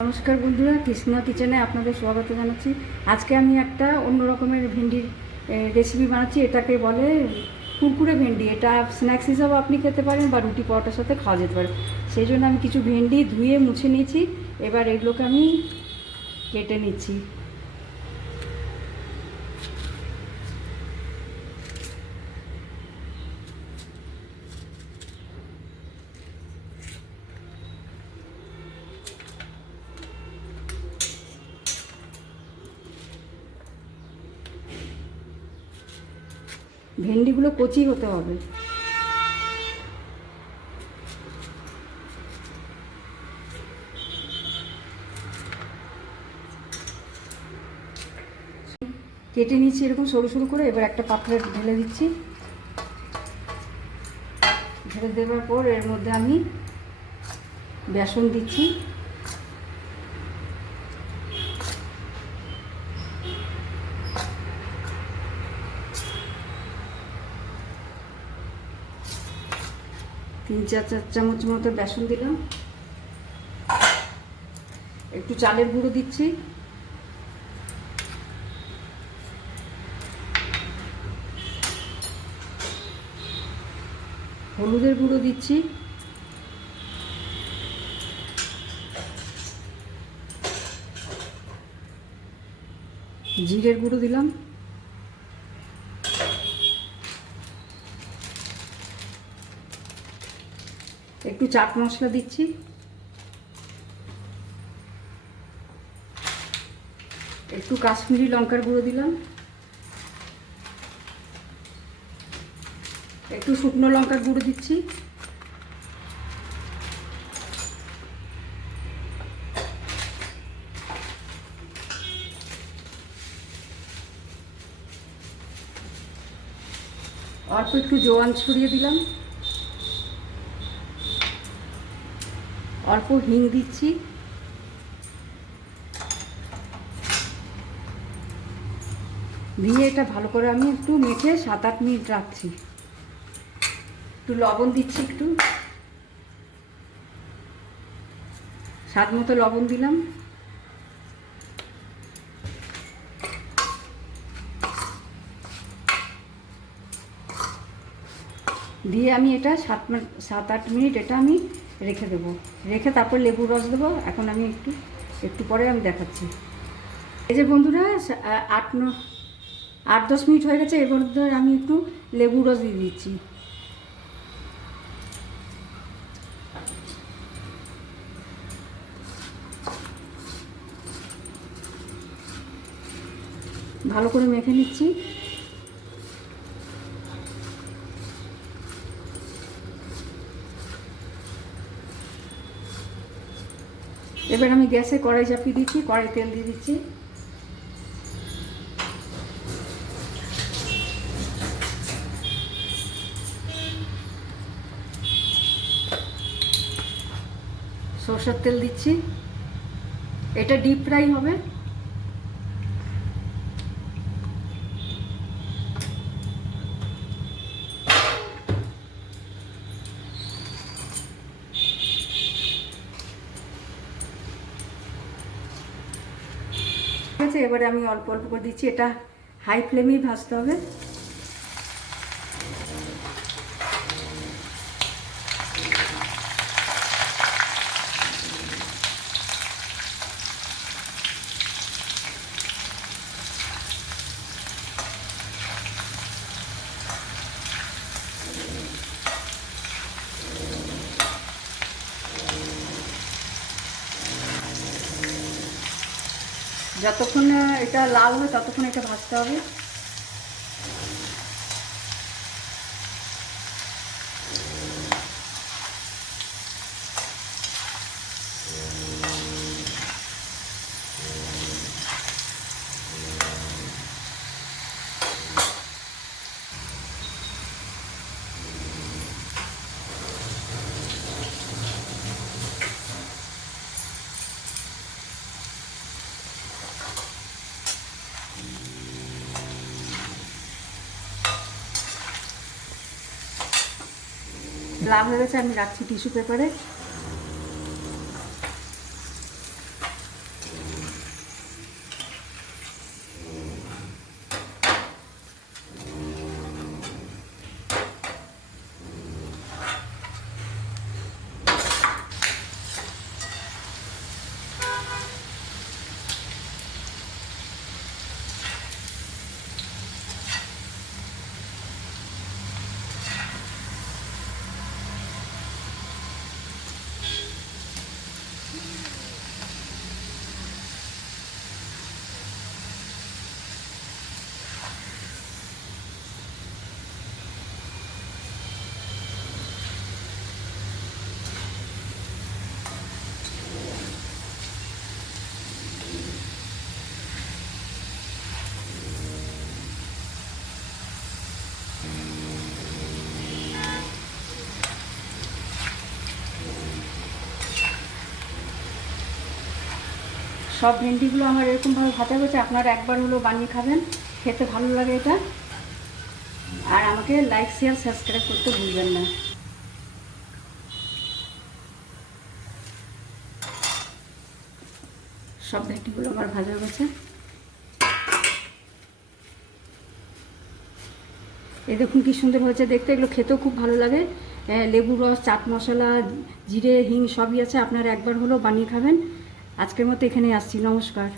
নমস্কার বন্ধুরা, কৃষ্ণা কিচেনে আপনাদের স্বাগত জানাচ্ছি। আজকে আমি একটা অন্য রকমের ভেন্ডির রেসিপি বানাচ্ছি। এটাকে বলে কুরকুরে ভেন্ডি। এটা স্ন্যাক্স হিসাবেও আপনি খেতে পারেন বা রুটি পরোটার সাথে খাওয়া যেতে পারে। সেই জন্য আমি কিছু ভেন্ডি ধুয়ে মুছে নিয়েছি। এবার এগুলোকে আমি কেটে নিচ্ছি। ভেন্ডিগুলো কচি হতে হবে। কেটে নিচ্ছি এরকম সরু সরু করে। এবার একটা পাত্রে ঢেলে দিচ্ছি। ঢেলে দেওয়ার পর এর মধ্যে আমি বেসন দিচ্ছি। তিন চার চামচ মতো বেসন দিলাম। একটু চালের গুঁড়ো দিচ্ছি। হলুদের গুঁড়ো দিচ্ছি। জিরের গুঁড়ো দিলাম। একটু চাট মশলা দিচ্ছি। একটু কাশ্মীরি লঙ্কার গুঁড়ো দিলাম। একটু শুকনো লঙ্কার গুঁড়ো দিচ্ছি। অল্প একটু জোয়ান ছড়িয়ে দিলাম। অল্প হিং দিচ্ছি। দিয়ে এটা ভালো করে আমি একটু মেখে 7-8 মিনিট রাখছি। একটু লবণ দিচ্ছি, একটু স্বাদ মতো লবণ দিলাম। দিয়ে আমি এটা 7-8 মিনিট এটা আমি রেখে দেবো। রেখে তারপর লেবুর রস দেবো। এখন আমি একটু পরে আমি দেখাচ্ছি। এই যে বন্ধুরা, 8-10 মিনিট হয়ে গেছে। এর মধ্যে আমি একটু লেবুর রস দিয়ে দিচ্ছি। ভালো করে মেখে নিচ্ছি। এবার আমি গ্যাসে কড়াই চাপিয়ে দিচ্ছি। কড়াই তেল দিয়ে দিচ্ছি। সরষের তেল দিচ্ছি। এটা ডিপ ফ্রাই হবে। ঠিক আছে, এবারে আমি অল্প অল্প করে দিচ্ছি। এটা হাই ফ্লেমেই ভাজতে হবে। যতক্ষণ এটা লাল হবে ততক্ষণ এটা ভাজতে হবে। লাল হয়ে গেছে, আমি রাখছি টিস্যু পেপারে। সব ভেন্ডিগুলো আমার এরকমভাবে ভাজা হয়েছে, আপনারা একবার হলো বানিয়ে খাবেন, খেতে ভালো লাগে এটা। আর আমাকে লাইক শেয়ার সাবস্ক্রাইব করতে ভুলবেন না। সব ভেন্ডিগুলো আমার ভাজা হয়ে গেছে। এই দেখুন কি সুন্দর হয়েছে দেখতে, এগুলো খেতেও খুব ভালো লাগে। লেবু রস, চাট মশলা, জিরে, হিং সবই আছে, আপনারা একবার হলো বানিয়ে খাবেন। আজকের মতো এখানেই আসছি, নমস্কার।